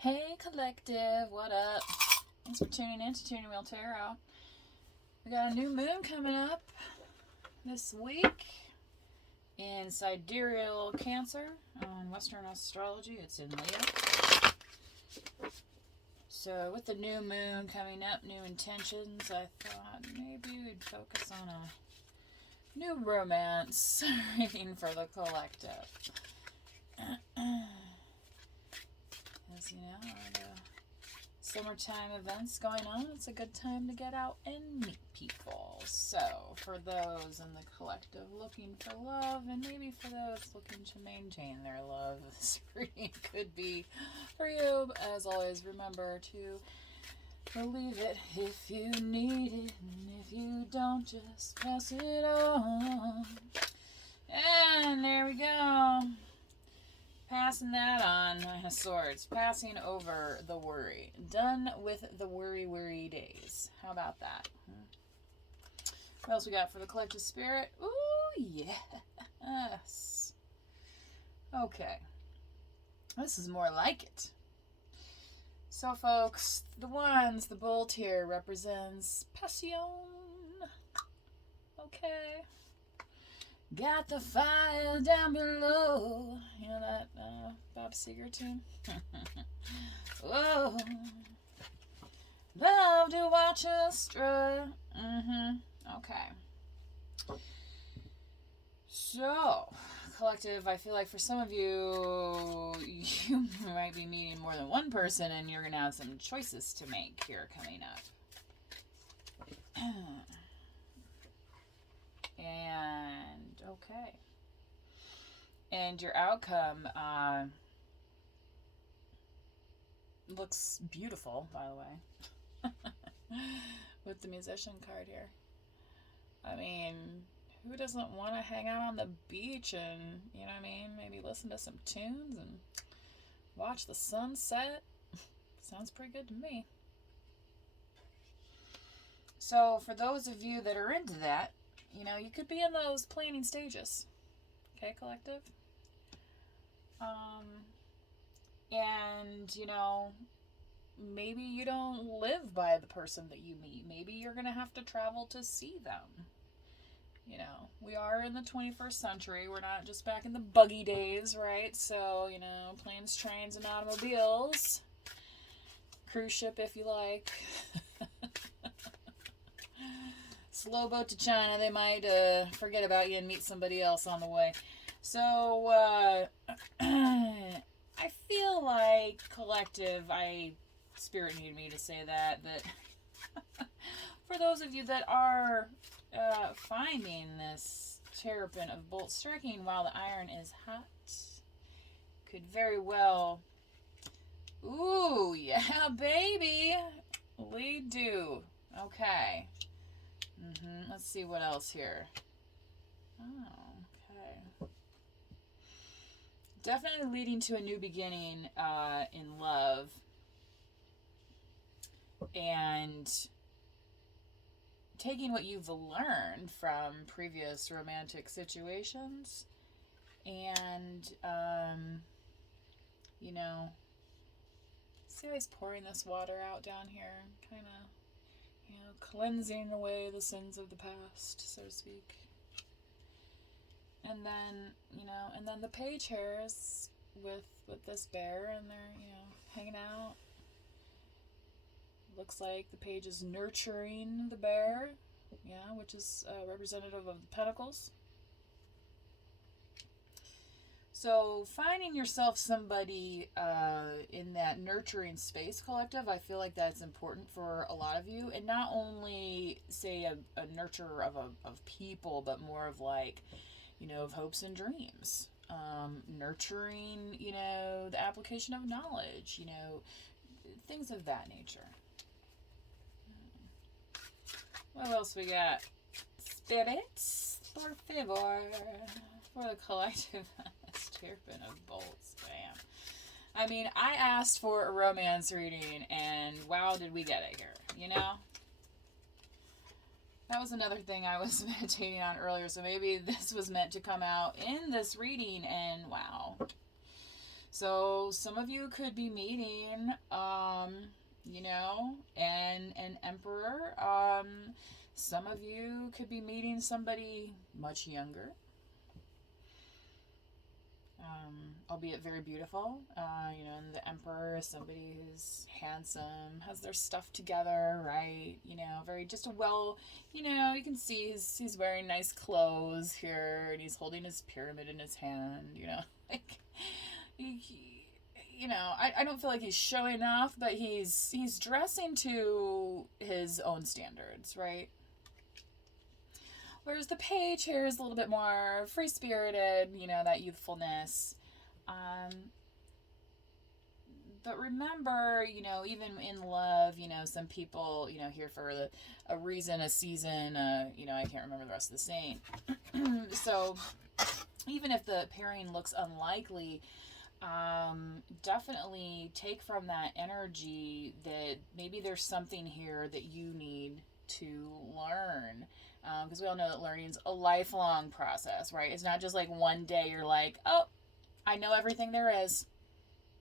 Hey collective, what up? Thanks for tuning in to Tuning Wheel Tarot. We got a new moon coming up this week in Sidereal Cancer on Western astrology. It's in Leo. So with the new moon coming up, new intentions, I thought maybe we'd focus on a new romance reading for the collective. As you know, the summertime events going on, it's a good time to get out and meet people. So, for those in the collective looking for love, and maybe for those looking to maintain their love, this reading could be for you. As always, remember to believe it if you need it, and if you don't, just pass it on. And there we go. Passing that on, Nine of Swords. Passing over the worry. Done with the worry days. How about that? What else we got for the collective spirit? Ooh, yes. Okay. This is more like it. So, folks, the bolt here represents passion. Okay. Got the fire down below. You know that Bob Seger tune? Whoa. Love to watch us strut. Okay. So, collective, I feel like for some of you, you might be meeting more than one person and you're going to have some choices to make here coming up. And okay. And your outcome looks beautiful, by the way. With the musician card here. I mean, who doesn't want to hang out on the beach and, you know what I mean, maybe listen to some tunes and watch the sunset? Sounds pretty good to me. So, for those of you that are into that, you know, you could be in those planning stages. Okay, collective? And, you know, maybe you don't live by the person that you meet. Maybe you're going to have to travel to see them. You know, we are in the 21st century. We're not just back in the buggy days, right? So, you know, planes, trains, and automobiles. Cruise ship if you like. Slow boat to China, they might forget about you and meet somebody else on the way. So, I feel like collective, Spirit needed me to say that for those of you that are finding this terrapin of bolt striking while the iron is hot, could very well, ooh, yeah, baby, we do. Okay. Let's see what else here. Oh, okay. Definitely leading to a new beginning in love. And taking what you've learned from previous romantic situations and, you know, see how he's pouring this water out down here? Kind of, you know, cleansing away the sins of the past, so to speak. And then, you know, and then the page hairs with this bear, and they're, you know, hanging out. Looks like the page is nurturing the bear, yeah, which is representative of the pentacles. So finding yourself somebody in that nurturing space, collective, I feel like that's important for a lot of you. And not only, say, a nurturer of people, but more of like, you know, of hopes and dreams. Nurturing, you know, the application of knowledge, you know, things of that nature. What else we got? Spirits, por favor, for the collective. Terrapin of bolts, bam. I mean, I asked for a romance reading, and wow, did we get it here, you know? That was another thing I was meditating on earlier, so maybe this was meant to come out in this reading, and wow. So some of you could be meeting, you know, an emperor. Some of you could be meeting somebody much younger, albeit very beautiful. You know, and the emperor is somebody who's handsome, has their stuff together, right? You know, very just a well, you know, you can see he's wearing nice clothes here, and he's holding his pyramid in his hand. You know, like you know, I don't feel like he's showing off, but he's dressing to his own standards, right? Whereas the page here is a little bit more free spirited, you know, that youthfulness. But remember, you know, even in love, you know, some people, you know, here for a reason, a season, you know, I can't remember the rest of the saying. So even if the pairing looks unlikely, definitely take from that energy that maybe there's something here that you need to learn, because we all know that learning's a lifelong process, right? It's not just like one day you're like, oh, I know everything there is.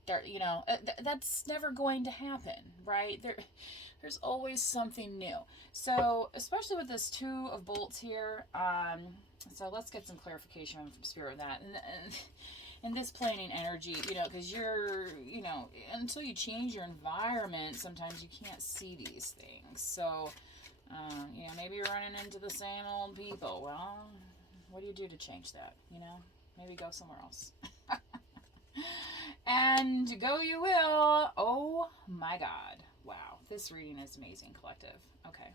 There, you know, that's never going to happen, right? There's always something new. So especially with this Two of Bolts here, so let's get some clarification from Spirit with that. And this planning energy, you know, because you're, you know, until you change your environment, sometimes you can't see these things. So, you know, maybe you're running into the same old people. Well, what do you do to change that? You know, maybe go somewhere else. And go you will. Oh my God. Wow. This reading is amazing, collective. Okay.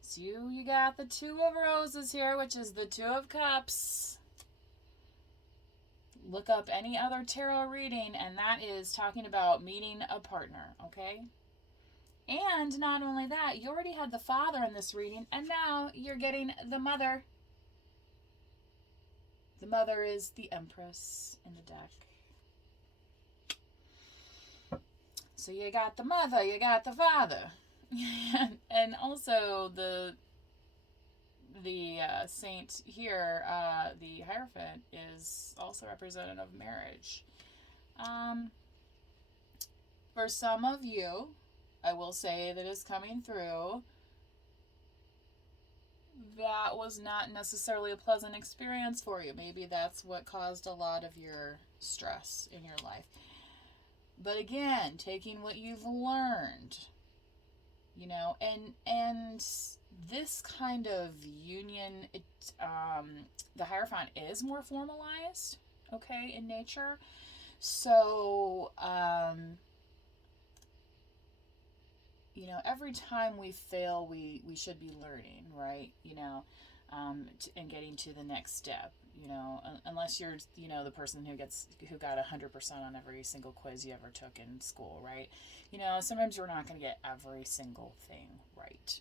So you got the Two of Roses here, which is the Two of Cups. Look up any other tarot reading, and that is talking about meeting a partner, okay? And not only that, you already had the Father in this reading, and now you're getting the Mother. The Mother is the Empress in the deck. So you got the Mother, you got the Father. And also the saint here, the Hierophant, is also representative of marriage. For some of you, I will say that is coming through, that was not necessarily a pleasant experience for you. Maybe that's what caused a lot of your stress in your life. But again, taking what you've learned, you know, and this kind of union, the Hierophant is more formalized, okay, in nature. So, you know, every time we fail, we should be learning, right? You know, and getting to the next step. You know, unless you're, you know, the person who got 100% on every single quiz you ever took in school, right? You know, sometimes you're not going to get every single thing right.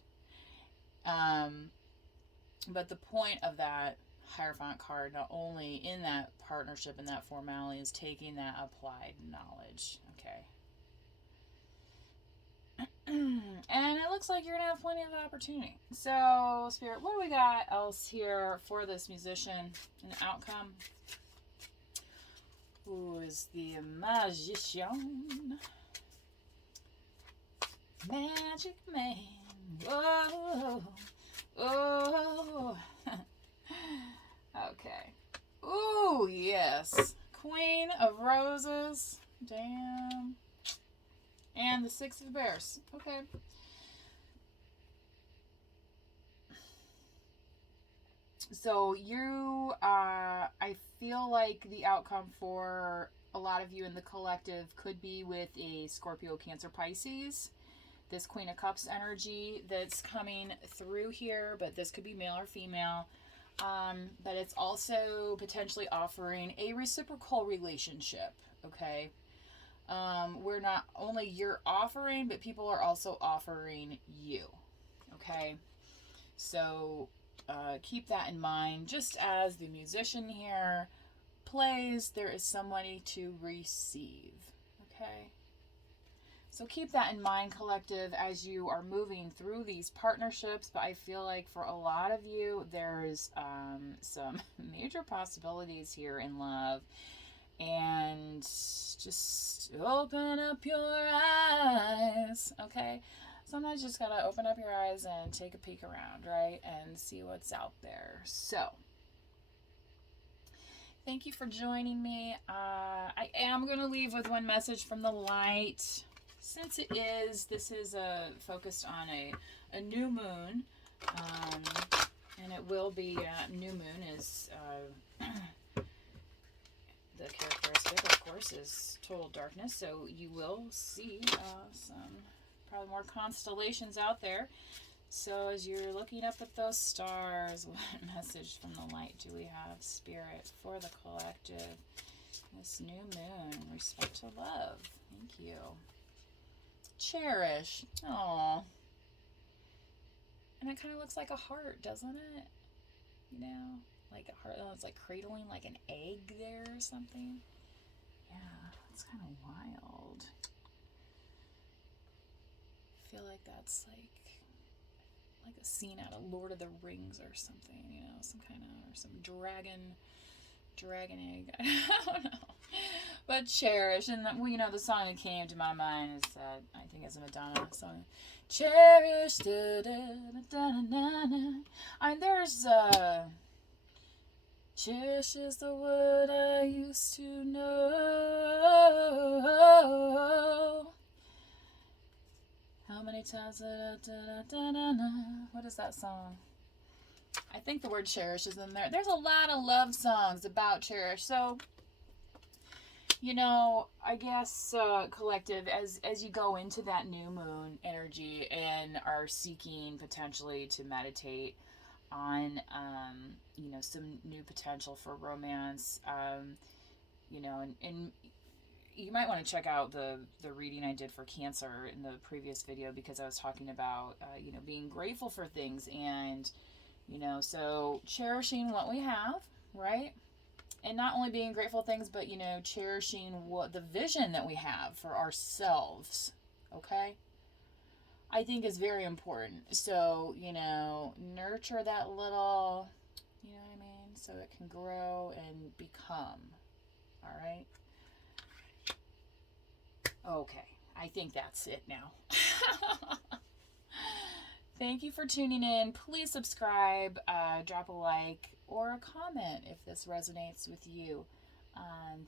But the point of that Hierophant card, not only in that partnership and that formality, is taking that applied knowledge, okay? And it looks like you're going to have plenty of opportunity. So, Spirit, what do we got else here for this musician? An outcome. Who is the Magician? Magic Man. Whoa. Oh. Okay. Ooh, yes. Queen of Roses. Damn. And the Six of Bears. Okay. So you, I feel like the outcome for a lot of you in the collective could be with a Scorpio, Cancer, Pisces. This Queen of Cups energy that's coming through here, but this could be male or female. But it's also potentially offering a reciprocal relationship, okay? Where not only you're offering, but people are also offering you, okay? So keep that in mind. Just as the musician here plays, there is somebody to receive, okay? So keep that in mind, collective, as you are moving through these partnerships. But I feel like for a lot of you, there's some major possibilities here in love. and just open up your eyes, okay? Sometimes you just gotta open up your eyes and take a peek around, right? And see what's out there. So, thank you for joining me. I am going to leave with one message from the light. Since this is focused on a new moon, and it will be, new moon is, the characteristic, of course, is total darkness, so you will see some probably more constellations out there. So as you're looking up at those stars, what message from the light do we have, Spirit, for the collective? This new moon, respect to love. Thank you. Cherish. Aww. And it kind of looks like a heart, doesn't it? You know, like a heart that's like cradling like an egg there or something. Yeah, it's kind of wild. I feel like that's like a scene out of Lord of the Rings or something, you know, some kind of, or some dragon egg. I don't know. But cherish, and well, you know, the song that came to my mind is that I think it's a Madonna song. Cherish, da da da da da da. I mean, there's cherish is the word I used to know. How many times? What is that song? I think the word cherish is in there. There's a lot of love songs about cherish. So, you know, I guess collective, as you go into that new moon energy and are seeking potentially to meditate on, you know, some new potential for romance, you know, and you might want to check out the reading I did for Cancer in the previous video, because I was talking about, you know, being grateful for things, and, you know, so cherishing what we have, right? And not only being grateful things, but, you know, cherishing what the vision that we have for ourselves, okay? I think is very important. So, you know, nurture that little, you know what I mean? So it can grow and become, all right? Okay, I think that's it now. Thank you for tuning in. Please subscribe, drop a like, or a comment if this resonates with you.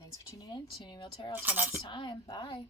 Thanks for tuning in. Tuning Wheel Tarot. Till next time. Bye.